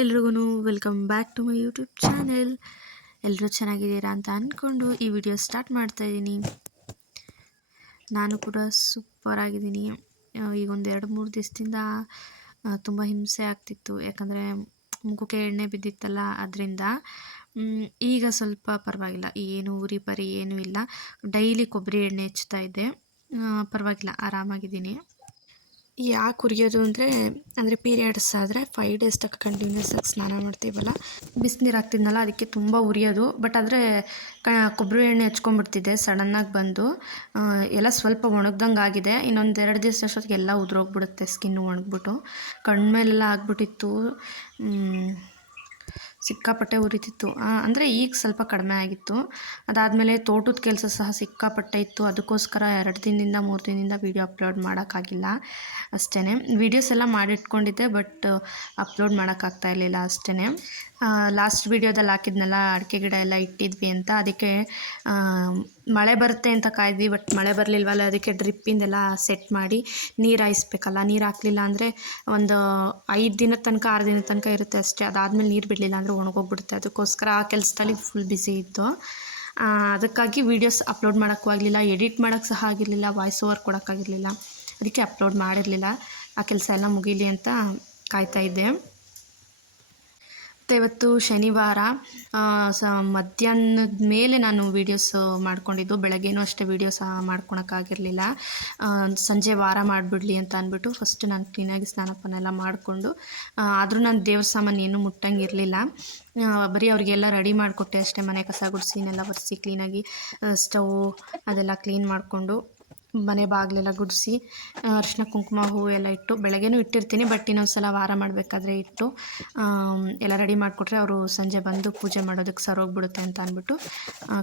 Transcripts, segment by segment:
ಎಲ್ರಿಗೂ welcome back to my YouTube channel. ಎಲ್ಲರೂ ಚೆನ್ನಾಗಿದ್ದೀರಾ ಅಂತ ಅಂದ್ಕೊಂಡು ಈ ವಿಡಿಯೋ ಸ್ಟಾರ್ಟ್ ಮಾಡ್ತಾಯಿದ್ದೀನಿ. ನಾನು ಕೂಡ ಸೂಪರ್ ಆಗಿದ್ದೀನಿ. ಈಗ ಒಂದು 2-3 ದಿವಸದಿಂದ ತುಂಬ ಹಿಂಸೆ ಆಗ್ತಿತ್ತು, ಯಾಕಂದರೆ ಮುಖಕ್ಕೆ ಎಣ್ಣೆ ಬಿದ್ದಿತ್ತಲ್ಲ, ಅದರಿಂದ. ಈಗ ಸ್ವಲ್ಪ ಪರವಾಗಿಲ್ಲ, ಏನು ಉರಿ ಪರಿ ಏನೂ ಇಲ್ಲ. ಡೈಲಿ ಕೊಬ್ಬರಿ ಎಣ್ಣೆ ಹಚ್ತಾ ಇದ್ದೆ, ಪರವಾಗಿಲ್ಲ, ಆರಾಮಾಗಿದ್ದೀನಿ. ಯಾಕೆ ಉರಿಯೋದು ಅಂದರೆ ಪೀರಿಯಡ್ಸ್ ಆದರೆ 5 ಡೇಸ್ ತನಕ ಕಂಟಿನ್ಯೂಸ್ ಆಗಿ ಸ್ನಾನ ಮಾಡ್ತೀವಲ್ಲ, ಬಿಸಿನೀರು ಹಾಕ್ತಿದ್ನಲ್ಲ, ಅದಕ್ಕೆ ತುಂಬ ಉರಿಯೋದು. ಬಟ್ ಆದರೆ ಕೊಬ್ಬರಿ ಎಣ್ಣೆ ಹಚ್ಕೊಂಡ್ಬಿಡ್ತಿದ್ದೆ ಸಡನ್ನಾಗಿ ಬಂದು. ಎಲ್ಲ ಸ್ವಲ್ಪ ಒಣಗ್ದಂಗೆ ಆಗಿದೆ. ಇನ್ನೊಂದು 2 ದಿವಸ ಅಷ್ಟೊತ್ತಿಗೆ ಎಲ್ಲ ಉದುರೋಗ್ಬಿಡುತ್ತೆ, ಸ್ಕಿನ್ನು ಒಣಗ್ಬಿಟ್ಟು. ಕಣ್ಮೇಲೆಲ್ಲ ಆಗ್ಬಿಟ್ಟಿತ್ತು, ಸಿಕ್ಕಾಪಟ್ಟೆ ಉರಿತಿತ್ತು. ಅಂದರೆ ಈಗ ಸ್ವಲ್ಪ ಕಡಿಮೆ ಆಗಿತ್ತು. ಅದಾದಮೇಲೆ ತೋಟದ ಕೆಲಸ ಸಹ ಸಿಕ್ಕಾಪಟ್ಟೆ ಇತ್ತು. ಅದಕ್ಕೋಸ್ಕರ 2 ದಿನದಿಂದ 3 ದಿನದಿಂದ ವೀಡಿಯೋ ಅಪ್ಲೋಡ್ ಮಾಡೋಕ್ಕಾಗಿಲ್ಲ ಅಷ್ಟೇ. ವೀಡಿಯೋಸ್ ಎಲ್ಲ ಮಾಡಿಟ್ಕೊಂಡಿದ್ದೆ, ಬಟ್ ಅಪ್ಲೋಡ್ ಮಾಡೋಕ್ಕಾಗ್ತಾ ಇರಲಿಲ್ಲ ಅಷ್ಟೇ. ಲಾಸ್ಟ್ ವೀಡಿಯೋದಲ್ಲಿ ಹಾಕಿದ್ನಲ್ಲ, ಅಡಿಕೆ ಗಿಡ ಎಲ್ಲ ಇಟ್ಟಿದ್ವಿ ಅಂತ, ಅದಕ್ಕೆ ಮಳೆ ಬರುತ್ತೆ ಅಂತ ಕಾಯ್ದ್ವಿ. ಬಟ್ ಮಳೆ ಬರಲಿಲ್ವಲ್ಲ, ಅದಕ್ಕೆ ಡ್ರಿಪ್ಪಿಂದೆಲ್ಲ ಸೆಟ್ ಮಾಡಿ ನೀರು ಹಾಯಿಸ್ಬೇಕಲ್ಲ. ನೀರು ಹಾಕಲಿಲ್ಲ ಅಂದರೆ ಒಂದು 5 ದಿನದ ತನಕ 6 ದಿನದ ತನಕ ಇರುತ್ತೆ ಅಷ್ಟೇ. ಅದಾದಮೇಲೆ ನೀರು ಬಿಡಲಿಲ್ಲ ಅಂದರೆ ಒಣಗೋಗ್ಬಿಡುತ್ತೆ. ಅದಕ್ಕೋಸ್ಕರ ಆ ಕೆಲಸದಲ್ಲಿ ಫುಲ್ ಬ್ಯುಸಿ ಇತ್ತು. ಅದಕ್ಕಾಗಿ ವೀಡಿಯೋಸ್ ಅಪ್ಲೋಡ್ ಮಾಡೋಕ್ಕೂ ಆಗಲಿಲ್ಲ, ಎಡಿಟ್ ಮಾಡೋಕ್ಕೆ ಸಹ ಆಗಿರಲಿಲ್ಲ, ವಾಯ್ಸ್ ಓವರ್ ಕೊಡೋಕ್ಕಾಗಿರಲಿಲ್ಲ. ಅದಕ್ಕೆ ಅಪ್ಲೋಡ್ ಮಾಡಿರಲಿಲ್ಲ. ಆ ಕೆಲಸ ಎಲ್ಲ ಮುಗೀಲಿ ಅಂತ ಕಾಯ್ತಾಯಿದ್ದೆ. ಮತ್ತು ಇವತ್ತು ಶನಿವಾರ, ಮಧ್ಯಾಹ್ನದ ಮೇಲೆ ನಾನು ವೀಡಿಯೋಸ್ ಮಾಡ್ಕೊಂಡಿದ್ದು. ಬೆಳಗ್ಗೆನೂ ಅಷ್ಟೇ ವೀಡಿಯೋಸ್ ಮಾಡ್ಕೊಳಕ್ಕಾಗಿರಲಿಲ್ಲ. ಸಂಜೆ ವಾರ ಮಾಡಿಬಿಡ್ಲಿ ಅಂತ ಅಂದ್ಬಿಟ್ಟು ಫಸ್ಟ್ ನಾನು ಕ್ಲೀನಾಗಿ ಸ್ನಾನಪಾನೆಲ್ಲ ಮಾಡಿಕೊಂಡು, ಆದರೂ ನಾನು ದೇವ್ರ ಸಾಮಾನು ಏನೂ ಮುಟ್ಟಂಗಿರಲಿಲ್ಲ. ಬರೀ ಅವರಿಗೆಲ್ಲ ರೆಡಿ ಮಾಡಿಕೊಟ್ಟೆ ಅಷ್ಟೇ. ಮನೆ ಕಸ ಗುಡಿಸಿನೆಲ್ಲ ಒರೆಸಿ ಕ್ಲೀನಾಗಿ ಸ್ಟವ್ ಅದೆಲ್ಲ ಕ್ಲೀನ್ ಮಾಡಿಕೊಂಡು, ಮನೆ ಬಾಗಿಲೆಲ್ಲ ಗುಡಿಸಿ, ಅರಿಶಿನ ಕುಂಕುಮ ಹೂವು ಎಲ್ಲ ಇಟ್ಟು, ಬೆಳಗ್ಗೆನೂ ಇಟ್ಟಿರ್ತೀನಿ, ಬಟ್ ಇನ್ನೊಂದು ಸಲ ವಾರ ಮಾಡಬೇಕಾದ್ರೆ ಇಟ್ಟು ಎಲ್ಲ ರೆಡಿ ಮಾಡಿಕೊಟ್ರೆ ಅವರು ಸಂಜೆ ಬಂದು ಪೂಜೆ ಮಾಡೋದಕ್ಕೆ ಸರೋಗ್ಬಿಡುತ್ತೆ ಅಂತ ಅಂದ್ಬಿಟ್ಟು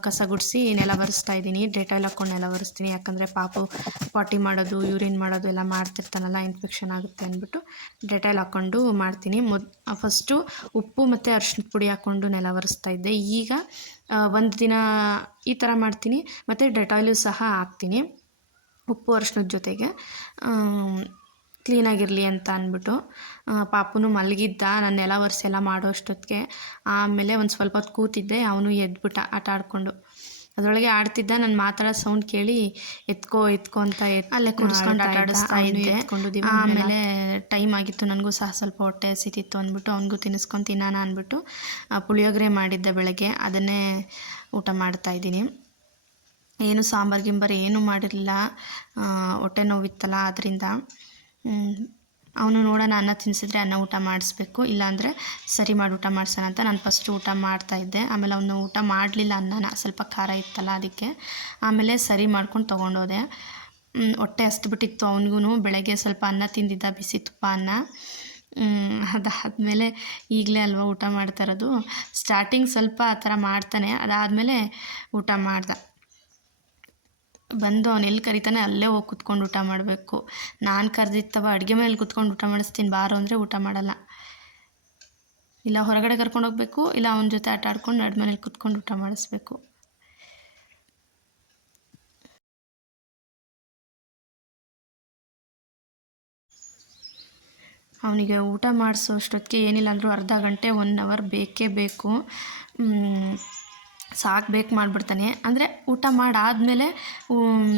ಕಸ ಗುಡಿಸಿ ನೆಲ ಒರೆಸ್ತಾ ಇದ್ದೀನಿ. ಡೆಟಾಲ್ ಹಾಕ್ಕೊಂಡು ನೆಲ ಒರೆಸ್ತೀನಿ, ಯಾಕಂದರೆ ಪಾಪು ಪಾಟಿ ಮಾಡೋದು, ಯೂರಿನ್ ಮಾಡೋದು ಎಲ್ಲ ಮಾಡ್ತಿರ್ತಾನಲ್ಲ, ಇನ್ಫೆಕ್ಷನ್ ಆಗುತ್ತೆ ಅಂದ್ಬಿಟ್ಟು ಡೆಟಾಲ್ ಹಾಕ್ಕೊಂಡು ಮಾಡ್ತೀನಿ. ಫಸ್ಟು ಉಪ್ಪು ಮತ್ತು ಅರಿಶಿನದ ಪುಡಿ ಹಾಕ್ಕೊಂಡು ನೆಲ ಒರೆಸ್ತಾ ಇದ್ದೆ. ಈಗ ಒಂದು ದಿನ ಈ ಥರ ಮಾಡ್ತೀನಿ, ಮತ್ತು ಡೆಟಾಲು ಸಹ ಹಾಕ್ತೀನಿ ಉಪ್ಪು ಅರಿಶಿನದ ಜೊತೆಗೆ, ಕ್ಲೀನಾಗಿರಲಿ ಅಂತ ಅಂದ್ಬಿಟ್ಟು. ಪಾಪುನು ಮಲಗಿದ್ದ, ನಾನು ನೆಲ ಒರೆಸಿ ಎಲ್ಲ ಮಾಡೋ ಅಷ್ಟೊತ್ತಿಗೆ. ಆಮೇಲೆ ಒಂದು ಸ್ವಲ್ಪ ಹೊತ್ತು ಕೂತಿದ್ದೆ, ಅವನು ಎದ್ಬಿಟ್ಟ ಆಟ ಆಡಿಕೊಂಡು. ಅದರೊಳಗೆ ಆಡ್ತಿದ್ದ, ನಾನು ಮಾತಾಡೋ ಸೌಂಡ್ ಕೇಳಿ ಎತ್ಕೋ ಅಂತ ಅಲ್ಲೇ ಕೂರಿಸ್ಕೊಂಡು ಆಟ ಆಡಿಸ್ತಾ ಇದ್ದೆ. ಆಮೇಲೆ ಟೈಮ್ ಆಗಿತ್ತು, ನನಗೂ ಸಹ ಸ್ವಲ್ಪ ಹೊಟ್ಟೆ ಹಸಿತಿತ್ತು ಅಂದ್ಬಿಟ್ಟು ಅವನಿಗೂ ತಿನ್ನಿಸ್ಕೊಂಡು ತಿನ್ನೋಣ ಅಂದ್ಬಿಟ್ಟು ಪುಳಿಯೋಗರೆ ಮಾಡಿದ್ದೆ ಬೆಳಗ್ಗೆ, ಅದನ್ನೇ ಊಟ ಮಾಡ್ತಾಯಿದ್ದೀನಿ. ಏನು ಸಾಂಬಾರು ಗಿಂಬಾರು ಏನೂ ಮಾಡಿರಲಿಲ್ಲ, ಹೊಟ್ಟೆ ನೋವಿತ್ತಲ್ಲ, ಅದರಿಂದ. ಅವನು ನೋಡೋಣ, ಅನ್ನ ತಿನ್ನಿಸಿದ್ರೆ ಅನ್ನ ಊಟ ಮಾಡಿಸ್ಬೇಕು, ಇಲ್ಲಾಂದರೆ ಸರಿ ಮಾಡಿ ಊಟ ಮಾಡಿಸೋಣ ಅಂತ ನಾನು ಫಸ್ಟು ಊಟ ಮಾಡ್ತಾಯಿದ್ದೆ. ಆಮೇಲೆ ಅವನು ಊಟ ಮಾಡಲಿಲ್ಲ, ಅನ್ನನ ಸ್ವಲ್ಪ ಖಾರ ಇತ್ತಲ್ಲ ಅದಕ್ಕೆ. ಆಮೇಲೆ ಸರಿ ಮಾಡ್ಕೊಂಡು ತೊಗೊಂಡೋದೆ. ಹೊಟ್ಟೆ ಹಸ್ದುಬಿಟ್ಟಿತ್ತು ಅವನಿಗೂ. ಬೆಳಗ್ಗೆ ಸ್ವಲ್ಪ ಅನ್ನ ತಿಂದಿದ್ದ, ಬಿಸಿ ತುಪ್ಪ ಅನ್ನ. ಅದಾದಮೇಲೆ ಈಗಲೇ ಅಲ್ವಾ ಊಟ ಮಾಡ್ತಾ ಇರೋದು. ಸ್ಟಾರ್ಟಿಂಗ್ ಸ್ವಲ್ಪ ಆ ಥರ ಮಾಡ್ತಾನೆ, ಅದಾದಮೇಲೆ ಊಟ ಮಾಡ್ದ. ಬಂದು ಅವನು ಎಲ್ಲಿ ಕರಿತಾನೆ ಅಲ್ಲೇ ಹೋಗಿ ಕುತ್ಕೊಂಡು ಊಟ ಮಾಡಬೇಕು. ನಾನು ಕರೆದಿತ್ತವ ಅಡುಗೆ ಮನೇಲಿ ಕುತ್ಕೊಂಡು ಊಟ ಮಾಡಿಸ್ತೀನಿ ಬಾರೋ ಅಂದರೆ ಊಟ ಮಾಡಲ್ಲ. ಇಲ್ಲ ಹೊರಗಡೆ ಕರ್ಕೊಂಡು ಹೋಗಬೇಕು, ಇಲ್ಲ ಅವನ ಜೊತೆ ಆಟ ಆಡ್ಕೊಂಡು ಮನೇಲಿ ಕುತ್ಕೊಂಡು ಊಟ ಮಾಡಿಸ್ಬೇಕು. ಅವನಿಗೆ ಊಟ ಮಾಡಿಸೋ ಅಷ್ಟೊತ್ತಿಗೆ ಏನಿಲ್ಲ ಅಂದರೂ ಅರ್ಧ ಗಂಟೆ 1 ಅವರ್ ಬೇಕೇ ಬೇಕು. ಸಾಕು ಮಾಡಿಬಿಡ್ತಾನೆ. ಅಂದರೆ ಊಟ ಮಾಡಾದಮೇಲೆ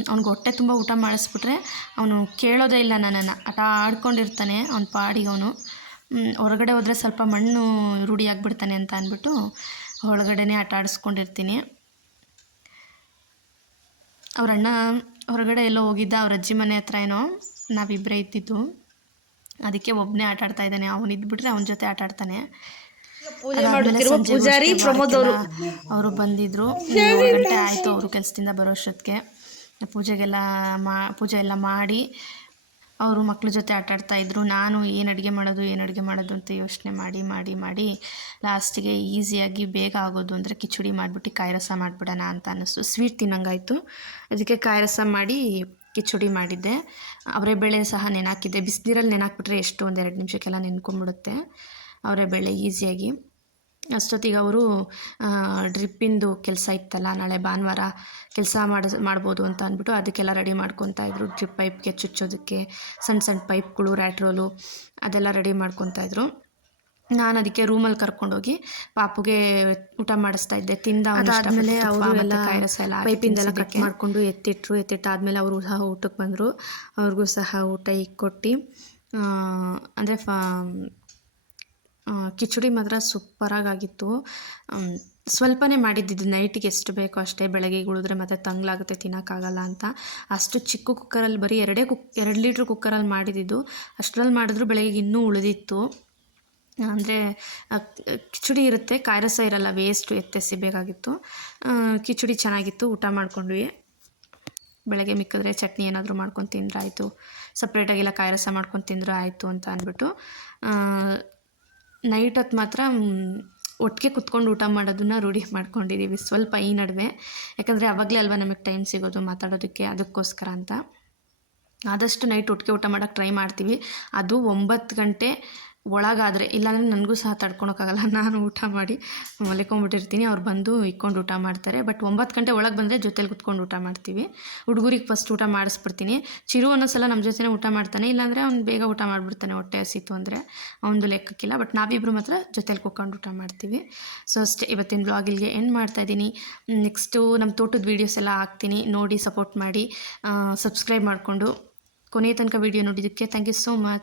ಅವ್ನಿಗೆ ಹೊಟ್ಟೆ ತುಂಬ ಊಟ ಮಾಡಿಸ್ಬಿಟ್ರೆ ಅವನು ಕೇಳೋದೇ ಇಲ್ಲ ನನ್ನನ್ನು, ಆಟ ಆಡ್ಕೊಂಡಿರ್ತಾನೆ ಅವ್ನ ಪಾಡಿಗೆ ಅವನು. ಹೊರಗಡೆ ಹೋದರೆ ಸ್ವಲ್ಪ ಮಣ್ಣು ರೂಢಿ ಆಗಿಬಿಡ್ತಾನೆ ಅಂತ ಅಂದ್ಬಿಟ್ಟು ಒಳಗಡೆನೇ ಆಟ ಆಡಿಸ್ಕೊಂಡಿರ್ತೀನಿ. ಅವ್ರ ಅಣ್ಣ ಹೊರಗಡೆ ಎಲ್ಲೋ ಹೋಗಿದ್ದ, ಅವ್ರ ಅಜ್ಜಿ ಮನೆ ಹತ್ರ ಏನೋ, ನಾವಿಬ್ಬರೇ ಇದ್ದಿದ್ದು. ಅದಕ್ಕೆ ಒಬ್ಬನೇ ಆಟ ಆಡ್ತಾ ಇದ್ದಾನೆ. ಅವನು ಇದ್ಬಿಟ್ರೆ ಅವನ ಜೊತೆ ಆಟ ಆಡ್ತಾನೆ. ಪೂಜಾರಿ ಪ್ರಮೋದ್ ಅವರು ಬಂದಿದ್ರು. 7 ಗಂಟೆ ಆಯಿತು ಅವರು ಕೆಲಸದಿಂದ ಬರೋ ಅಷ್ಟೊತ್ತಿಗೆ. ಪೂಜೆ ಎಲ್ಲ ಮಾಡಿ ಅವರು ಮಕ್ಳ ಜೊತೆ ಆಟ ಆಡ್ತಾಯಿದ್ರು. ನಾನು ಏನು ಅಡುಗೆ ಮಾಡೋದು ಅಂತ ಯೋಚನೆ ಮಾಡಿ ಲಾಸ್ಟಿಗೆ ಈಸಿಯಾಗಿ ಬೇಗ ಆಗೋದು ಅಂದರೆ ಕಿಚಡಿ ಮಾಡಿಬಿಟ್ಟು ಕಾಯಿ ರಸ ಮಾಡಿಬಿಡೋಣ ಅಂತ ಅನ್ನಿಸ್ತು. ಸ್ವೀಟ್ ತಿನ್ನಂಗಾಯಿತು, ಅದಕ್ಕೆ ಕಾಯಿ ರಸ ಮಾಡಿ ಕಿಚಡಿ ಮಾಡಿದ್ದೆ. ಅವರೆಬೇಳೆ ಸಹ ನೆನಾಕಿದ್ದೆ. ಬಿಸಿನೀರಲ್ಲಿ ನೆನಾಕ್ಬಿಟ್ರೆ ಎಷ್ಟು ಒಂದು 2 ನಿಮಿಷಕ್ಕೆಲ್ಲ ನೆನ್ಕೊಂಬಿಡುತ್ತೆ ಅವರೆಬೇಳೆ ಈಸಿಯಾಗಿ. ಅಷ್ಟೊತ್ತಿಗೆ ಅವರು ಡ್ರಿಪ್ಪಿಂದು ಕೆಲಸ ಇತ್ತಲ್ಲ, ನಾಳೆ ಭಾನುವಾರ ಕೆಲಸ ಮಾಡ್ಬೋದು ಅಂತ ಅಂದ್ಬಿಟ್ಟು ಅದಕ್ಕೆಲ್ಲ ರೆಡಿ ಮಾಡ್ಕೊತಾಯಿದ್ರು. ಡ್ರಿಪ್ ಪೈಪ್ಗೆ ಚುಚ್ಚೋದಕ್ಕೆ ಸಣ್ಣ ಪೈಪ್ಗಳು, ರ್ಯಾಟ್ ರೋಲು ಅದೆಲ್ಲ ರೆಡಿ ಮಾಡ್ಕೊತಾಯಿದ್ರು. ನಾನು ಅದಕ್ಕೆ ರೂಮಲ್ಲಿ ಕರ್ಕೊಂಡೋಗಿ ಪಾಪುಗೆ ಊಟ ಮಾಡಿಸ್ತಾ ಇದ್ದೆ. ತಿಂದ ಅದಾದಮೇಲೆ ಅವರು ಎಲ್ಲ ಕಾಯಿ ರಸ ಎಲ್ಲ ಪೈಪಿಂದೆಲ್ಲ ಕಟ್ ಮಾಡಿಕೊಂಡು ಎತ್ತಿಟ್ಟಾದಮೇಲೆ ಅವರು ಸಹ ಊಟಕ್ಕೆ ಬಂದರು. ಅವ್ರಿಗೂ ಸಹ ಊಟ ಕೊಟ್ಟು ಅಂದರೆ ಕಿಚಡಿ ಮಾತ್ರ ಸೂಪರಾಗಿತ್ತು. ಸ್ವಲ್ಪನೇ ಮಾಡಿದ್ದಿದ್ದು, ನೈಟಿಗೆ ಎಷ್ಟು ಬೇಕೋ ಅಷ್ಟೇ. ಬೆಳಗ್ಗೆ ಉಳಿದ್ರೆ ಮತ್ತೆ ತಂಗ್ಲಾಗುತ್ತೆ, ತಿನ್ನೋಕ್ಕಾಗಲ್ಲ ಅಂತ ಅಷ್ಟು ಚಿಕ್ಕ ಕುಕ್ಕರಲ್ಲಿ ಬರೀ 2 ಲೀಟ್ರ್ ಕುಕ್ಕರಲ್ಲಿ ಮಾಡಿದ್ದು. ಅಷ್ಟರಲ್ಲಿ ಮಾಡಿದ್ರು ಬೆಳಗ್ಗೆ ಇನ್ನೂ ಉಳಿದಿತ್ತು. ಅಂದರೆ ಕಿಚಡಿ ಇರುತ್ತೆ, ಕಾಯಿ ರಸ ಇರಲ್ಲ, ವೇಸ್ಟು, ಎತ್ತೆಸಿಬೇಕಾಗಿತ್ತು. ಕಿಚಡಿ ಚೆನ್ನಾಗಿತ್ತು, ಊಟ ಮಾಡ್ಕೊಂಡ್ವಿ. ಬೆಳಗ್ಗೆ ಮಿಕ್ಕಿದ್ರೆ ಚಟ್ನಿ ಏನಾದರೂ ಮಾಡ್ಕೊಂಡು ತಿಂದ್ರೆ ಆಯಿತು, ಸಪ್ರೇಟಾಗೆಲ್ಲ ಕಾಯಿ ರಸ ಮಾಡ್ಕೊಂಡು ತಿಂದರೆ ಆಯಿತು ಅಂತ ಅಂದ್ಬಿಟ್ಟು ನೈಟ್ ಹೊತ್ತು ಮಾತ್ರ ಒಟ್ಟಿಗೆ ಕುತ್ಕೊಂಡು ಊಟ ಮಾಡೋದನ್ನ ರೂಢಿ ಮಾಡ್ಕೊಂಡಿದ್ದೀವಿ ಸ್ವಲ್ಪ ಈ ನಡುವೆ. ಯಾಕಂದರೆ ಆವಾಗಲೇ ಅಲ್ವಾ ನಮಗೆ ಟೈಮ್ ಸಿಗೋದು ಮಾತಾಡೋದಕ್ಕೆ, ಅದಕ್ಕೋಸ್ಕರ ಅಂತ. ಆದಷ್ಟು ನೈಟ್ ಒಟ್ಟಿಗೆ ಊಟ ಮಾಡೋಕ್ಕೆ ಟ್ರೈ ಮಾಡ್ತೀವಿ. ಅದು 9 ಗಂಟೆ ಒಳಗಾದರೆ, ಇಲ್ಲಾಂದರೆ ನನಗೂ ಸಹ ತಡ್ಕೊಳಕ್ಕಾಗಲ್ಲ. ನಾನು ಊಟ ಮಾಡಿ ಮಲ್ಕೊಂಬಿಟ್ಟಿರ್ತೀನಿ, ಅವ್ರು ಬಂದು ಇಕ್ಕೊಂಡು ಊಟ ಮಾಡ್ತಾರೆ. ಬಟ್ 9 ಗಂಟೆ ಒಳಗೆ ಬಂದರೆ ಜೊತೇಲಿ ಕುತ್ಕೊಂಡು ಊಟ ಮಾಡ್ತೀವಿ. ಹುಡುಗರಿಗೆ ಫಸ್ಟ್ ಊಟ ಮಾಡಿಸ್ಬಿಡ್ತೀನಿ. ಚಿರು ಒಂದೊಂದ್ಸಲ ನಮ್ಮ ಜೊತೆನೇ ಊಟ ಮಾಡ್ತಾನೆ, ಇಲ್ಲಾಂದರೆ ಅವ್ನು ಬೇಗ ಊಟ ಮಾಡಿಬಿಡ್ತಾನೆ ಹೊಟ್ಟೆ ಹಸಿತು ಅಂದರೆ, ಅವನದು ಲೆಕ್ಕಕ್ಕಿಲ್ಲ. ಬಟ್ ನಾವಿಬ್ಬರು ಮಾತ್ರ ಜೊತೇಲಿ ಕೂತ್ಕೊಂಡು ಊಟ ಮಾಡ್ತೀವಿ. ಸೊ ಅಷ್ಟೇ, ಇವತ್ತಿನ ಬ್ಲಾಗ್ ಇಲ್ಲಿಗೆ ಎಂಡ್ ಮಾಡ್ತಾಯಿದ್ದೀನಿ. ನೆಕ್ಸ್ಟು ನಮ್ಮ ತೋಟದ ವೀಡಿಯೋಸ್ ಎಲ್ಲ ಹಾಕ್ತೀನಿ, ನೋಡಿ ಸಪೋರ್ಟ್ ಮಾಡಿ, ಸಬ್ಸ್ಕ್ರೈಬ್ ಮಾಡಿಕೊಂಡು ಕೊನೆಯ ತನಕ ವೀಡಿಯೋ ನೋಡಿದ್ದಕ್ಕೆ ಥ್ಯಾಂಕ್ ಯು ಸೋ ಮಚ್.